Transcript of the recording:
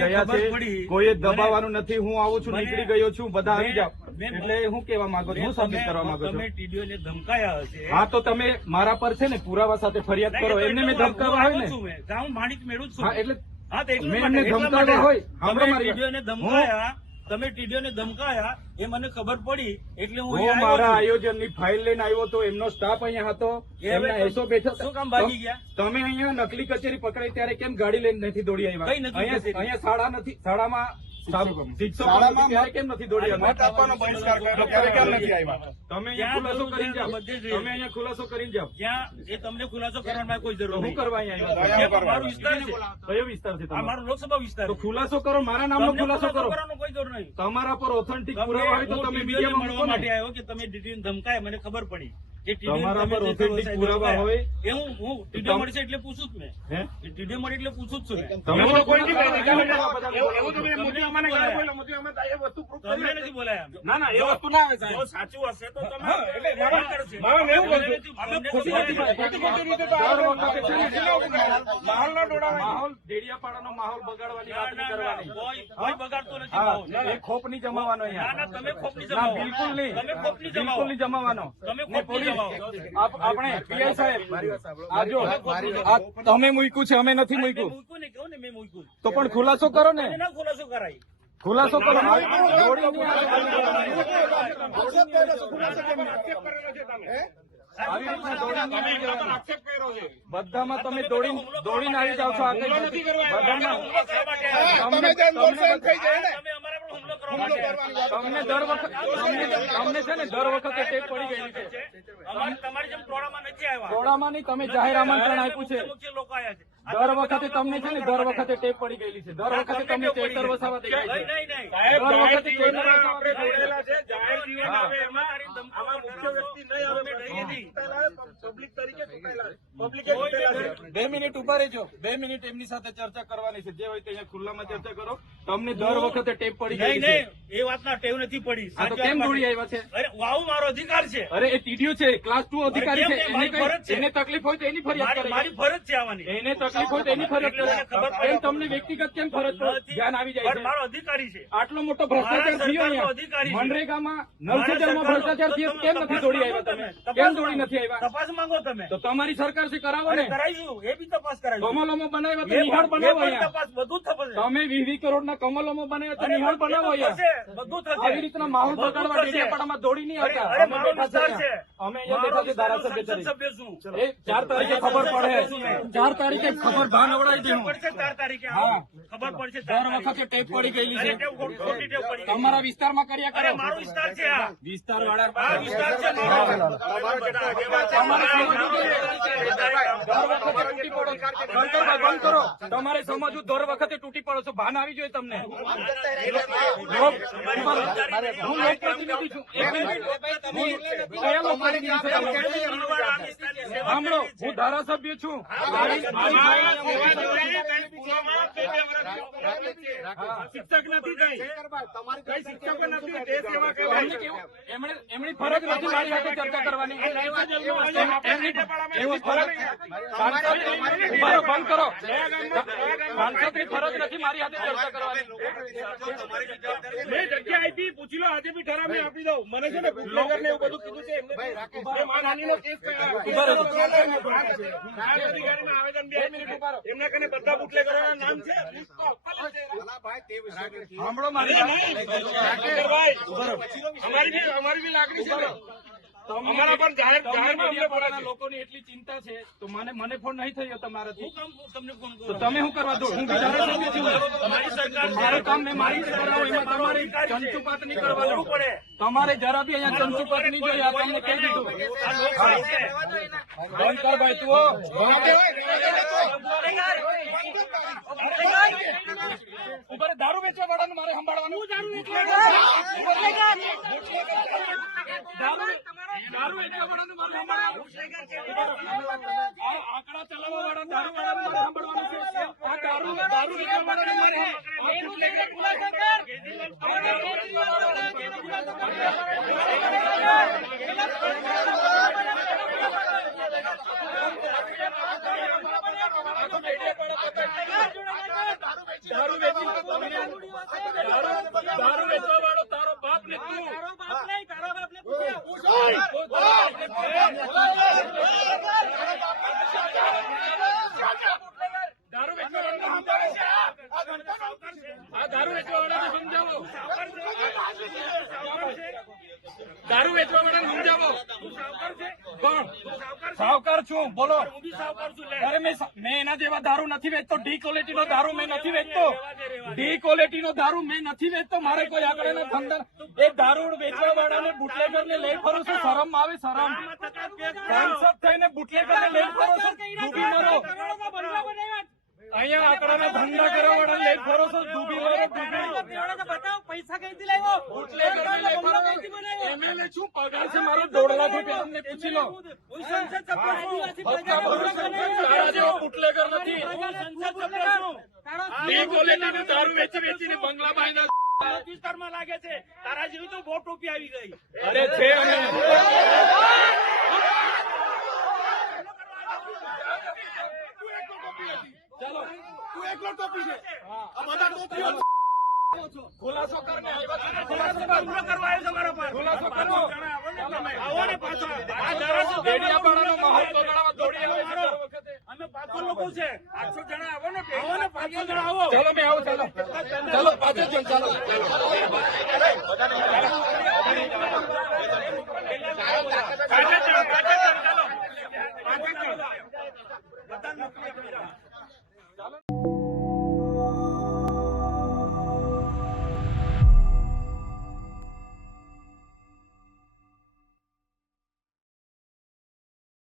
દયા છે, કોઈ દબાવવાનું નથી. હું આવું છું, નીકળી ગયો છું, બધા આવી જાઓ. એટલે હું કેવા માંગુ છું, હું સબમિટ કરવા માંગુ છું. તમે ટીડીઓને ધમકાયા હશે. હા, તો તમે મારા પર છે ને પુરાવા સાથે ફરિયાદ કરો. એમને મેં ધમકાવા હોય ને, હું માણિક મેળવું છું. હા, એટલે હા, તો મેં એમને ધમકાવા હોય. તમે ટીડીઓને ધમકાયા, તમે ટીડીઓને ધમકાયા એ મને ખબર પડી, એટલે હું મારા આયોજનની ફાઇલ લઈને આવ્યો હતો. એમનો સ્ટાફ અહીંયા હતો, એમના એસો બેઠા. શું કામ ભાગી ગયા? તમે અહીંયા નકલી કચેરી પકડાઈ ત્યારે કેમ ગાડી લઈને નથી દોડી આવ્યા? અહીંયા શાળા નથી, શાળામાં શિક્ષકો ત્યારે કેમ નથી દોડી આવ્યા? તમે અહીંયા ખુલાસો કરીને જાઓ. તમે અહીંયા ખુલાસો કરીને જાઓ. ત્યાં એ તમને ખુલાસો કરવાની કોઈ જરૂર હું કરવા અહીંયા આવ્યો? મારો વિસ્તાર છે. કયો વિસ્તાર છે? મારો લોકસભા વિસ્તાર. તો ખુલાસો કરો, મારા નામનો ખુલાસો કરો. કોઈ જરૂર નહીં. તમારા પર ઓથેન્ટિક પુરાવા હોય તો તમે મીડિયામાં મળવા માટે આવ્યો કે તમે ડીટીને ધમકાય, મને ખબર પડી. તમારા પર ઓથેન્ટિક પુરાવા હોય એ હું ટીડીઓ મળશે એટલે પૂછું જ મેં. ટીડીઓ મળે એટલે પૂછું જ છું. તમને નથી બોલાયા. ના ના, એ વસ્તુ ના આવે. જો સાચું હશે તો તમે માહોલ ડેડિયાપાડાનો માહોલ બગાડવાની વાત નહીં કરવાની. કોઈ બગાડતો નથી. એ ખોપ નહીં જમાવાનો. તમે ખોપ નહીં જમાવો. બિલકુલ નહીં. તમે ખોપ નહીં જમાવો. બિલકુલ નહીં જમાવાનો. તમે ખોપ નહીં જમાવો. આપણે પીઆઈ સાહેબ, આ જો આ તમે મૂક્યું છે, અમે નથી મૂક્યું. મૂક્યું ને કેવું ને મેં મૂક્યું. તો પણ ખુલાસો કરો ને. ના ખુલાસો કરાય. ખુલાસો કરો. બધામાં તમે દોડીને આવી જાવ છો. તમને દર વખત અમને છે ને દર વખતે ટેપ પડી ગયેલી છે. તમારી જેમ ટોળામાં નથી આવ્યા. ટોળામાં નહીં, તમે જાહેર આમંત્રણ આપ્યું છે. મુખ્ય લોકો આવ્યા છે. દર વખતે તમને છે ને દર વખતે ટેપ પડી ગયેલી છે. દર વખતે તમને ચેતર વસાવા દેખાય છે. નહીં. દર વખતે ચેતર વસાવા પબ્લિક તરીકે 2 મિનિટ ઉભા રહેજો. 2 મિનિટ એમની સાથે ચર્ચા કરવાની છે. જે હોય તે અહીંયા ખુલ્લામાં ચર્ચા કરો. તમને દર વખતે ટેપ પડી ગઈ છે. એ વાતના ટેવ નથી પડી. આ તો કેમ દોડી આવ્યા છે? અરે વાવ મારો અધિકાર છે. અરે એ ટીડીઓ છે, ક્લાસ 2 અધિકારી છે. એને તકલીફ હોય તો એની ફરિયાદ કરે. મારી ફરજ છે આવવાની. એને તકલીફ હોય તો એની ફરિયાદ કરે. કેમ તમને વ્યક્તિગત કેમ ફરજ ધ્યાન આવી જાય છે? મારો અધિકારી છે. આટલો મોટો ભ્રષ્ટાચાર થયો અહીંયા મનરેગામાં, નલ સે જલમાં ભ્રષ્ટાચાર થયો. કેમ નથી દોડી આવ્યા તમે? કેમ દોડી નથી આવ્યા? તપાસ માંગો તમે. તો તમારી સરકાર છે, કરાવો ને. કરાવીશું. એ બી તપાસ કરાવીશું. કમલોમાં બનાવ્યા તો નિહાળ બનાવો અહીંયા. તપાસ બધું થશે. તમે 20 કરોડના કમલોમાં બનાવ્યા તો નિહાળ બનાવો અહીંયા. બધું થશે. આવી રીતના માહોલ બગાડવા ડેડિયાપાડામાં દોડી નહીં આવતા. અરે મારો વિસ્તાર છે. અમે અહીંયા બેઠા છે ધારાસભ્ય તરીકે. સભ્ય છું. એ 4 તારીખે ખબર પડે. 4 તારીખે ખબર ભાન અવડાવી દેવું. પડશે 4 તારીખે. હા, ખબર પડશે. દર વખતે ટેપ પડી ગયેલી છે. ખોટી ટેવ પડી. તમારા વિસ્તારમાં કર્યા અરે કરો. મારો વિસ્તાર છે આ. વિસ્તાર વાળા આ વિસ્તાર છે મારો. બંધ કરો. તમારે સમજવું, દર વખતે તૂટી પડો છો. ભાન આવી જોઈએ તમને. હું લોકપ્રતિનિધિ છું. સાંભળો, હું ધારાસભ્ય છું. શિક્ષક નથી કઈ શિક્ષકો નથી. એમની ફરજ નથી મારી સાથે ચર્ચા કરવાની. એવી ફરજ બંધ કરો. સાંસદની ફરજ નથી મારી સાથે ચર્ચા કરવાની. મેં જગ્યા આપી, પૂછી લો. આજે બી ઠરાવ મેં આપી દઉં. મને છે ને ભૂખનગર ને એવું બધું કીધું છે. એમને માનહાનિનો કેસ આવેદન બી એમને કને બધા બુટલેગરોના નામ છે. સાંભળો મારી અમારી બી લાગણી છે. અમારા પણ જાહેર લોકોની એટલી ચિંતા છે તો મને ફોન નહીં થયો તમારાથી. તમને ફોન તો તમે શું કરવા દો? હું ધારાસભ્ય છું. મારું કામ મેં મારી રીતે કરાવું. એમાં તમારે ચંચુપાત નહીં કરવાનું પડે. તમારે જરા બી અહીંયા ચંચુપાત નહીં જોઈએ. આ તમને કહી દીધું. બંધ કર ભાઈ તું. ઉપર દારૂ વેચવા વાળાનું મારે સંભાળવાનું. દારૂ વેચવા વાળાનું મારે સંભાળવાનું. આંકડા ચલાવવા વાળા દારૂ વાળાનું મારે સંભાળવાનું છે. આ દારૂ વેચવા વાળાનું મારે દારૂ વેચી દારૂ વેચવા વાળો તારો બાપ ને તું દારૂ વેચવા વાળાને આ દારૂ વેચવા વાળાને સમજાવો. દારૂ વેચવા વાળાને સમજાવો. કોણ સાવકાર છું? બોલો. અરે મેં એના જેવા દારૂ નથી વેચતો. ડી ક્વોલિટી નો દારૂ મેં નથી વેચતો. ડી ક્વોલિટી નો દારૂ મેં નથી વેચતો. મારે કોઈ આગળ ધંધા એ દારૂ વેચવા વાળાને બુટલેગર ને લઈ ફરો છો. શરમ આવે? શરમ? સાંસદ થઈને બુટલેગર ને લઈ ફરો છો. ડૂબી મરો. અહીંયા આંકડાના ધંધા કરવા વાળા લઈ ફરો છો. ડૂબી મરો. પૈસા કઈથી લાવ્યો? બુટલેગર ને લઈ ફરો. એમએલએ છું, પગાર છે મારો 1.5 લાખ રૂપિયા. તમને પૂછી લો. તારા જેવો બુટલેગર નથી. ડી ક્વોલિટી નો દારૂ વેચીને બંગલા બાંધ્યા વિસ્તારમાં લાગે છે. તારા જેવી તો બહુ ટોપી આવી ગઈ. અરે છે અમે ચાલો તું એકલો ટોપી છે. આ બધા ટોપીઓ ખુલાસો કરને આવ્યા છે. પૂરો કરવા આવ્યો તમારા પર. ખુલાસો કરો. આવો ને પાછો. આ ધારાસભ્ય દેડિયાપાડાનો માહોલ તોડવામાં દોડી આવે છે દર વખતે. અમે 500 લોકો છે. 800 જણા આવો ને. આવો ને 500 જણા આવો. ચાલો મેં આવું. ચાલો ચાલો પાછળ જો. ચાલો પાછળ ચાલો. બધા નોકરી